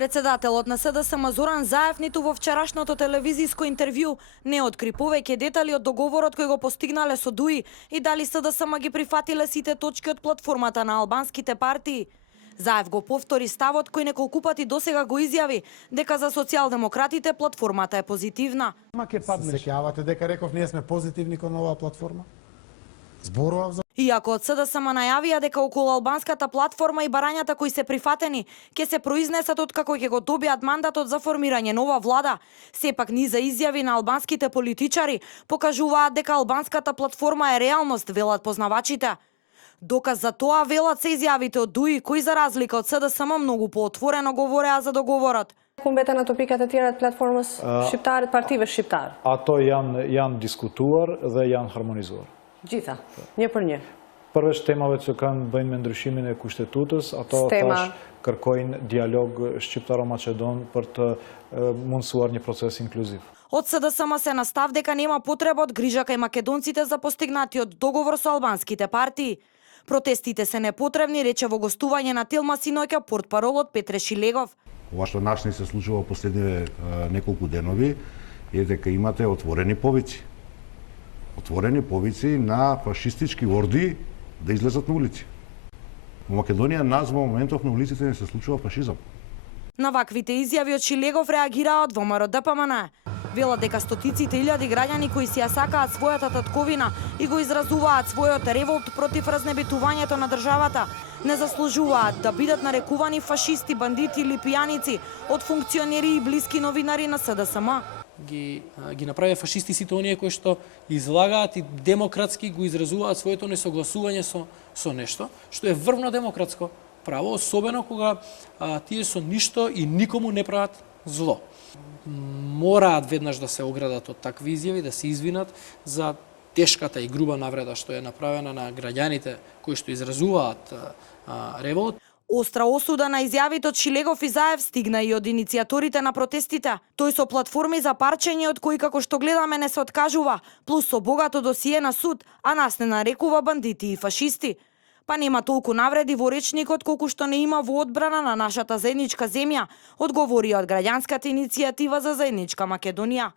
Председателот на СДСМ Зоран Заев ниту во вчерашното телевизиско интервју не откри повеќе детали од договорот кој го постигнале со ДУИ и дали СДСМ ги прифатиле сите точки од платформата на албанските партии. Заев го повтори ставот кој неколку пати досега го изјави дека за социјалдемократите платформата е позитивна. Ке паднеш. Сеќавате дека реков ние сме позитивни кон оваа платформа? Зборував за Иако од СДСМ најавија дека околу албанската платформа и барањата кои се прифатени ќе се произнесат откако ќе го добијат мандатот за формирање нова влада, сепак низа изјави на албанските политичари покажуваат дека албанската платформа е реалност, велат познавачите. Доказ за тоа велат се изјавите од ДУИ кои за разлика од СДСМ многу поотворено говореа за договорот. Kumbeten ato pikat e tjera të platformës shqiptare, të partive shqiptare? Ato janë diskutuar dhe janë harmonizuar. Gjitha, një për një. Përveç temave që kanë bëjnë me ndryshimin e kushtetutës, ato tash kërkojnë dialog shqiptaro-macedon për të mundësuar një proces inkluziv. Од СДСМ се настав дека нема потреба од грижа кај македонците за постигнатиот договор со албанските партии. Протестите се непотребни, рече во гостување на Телма синоќа портпаролот Петре Шилегов. Ова што нас не се случува последниве неколку денови е дека имате отворени повици. Отворени повици на фашистички орди да излезат на улици. Во Македонија нас во моментов на улиците не се случува фашизам. На ваквите изјави од Шилегов реагираат ВМРО ДПМН. Велат дека стотиците илјади граѓани кои си ја сакаат својата татковина и го изразуваат својот револт против разнебитувањето на државата, не заслужуваат да бидат нарекувани фашисти, бандити или пијаници од функционери и блиски новинари на СДСМ. Ги направија фашисти сите оние кои што излагаат и демократски го изразуваат своето несогласување со нешто, што е врвно демократско право, особено кога тие со ништо и никому не прават зло. Мораат веднаш да се оградат од такви изјави, да се извинат за тешката и груба навреда што е направена на граѓаните кои што изразуваат револт. Остра осуда на изјавите од Шилегов и Заев стигна и од иницијаторите на протестите. Тој со платформи за парчење од кои како што гледаме не се откажува, плюс со богато досие на суд, а нас не нарекува бандити и фашисти. Па нема толку навреди во речникот колку што не има во одбрана на нашата заедничка земја, одговори од граѓанската иницијатива за заедничка Македонија.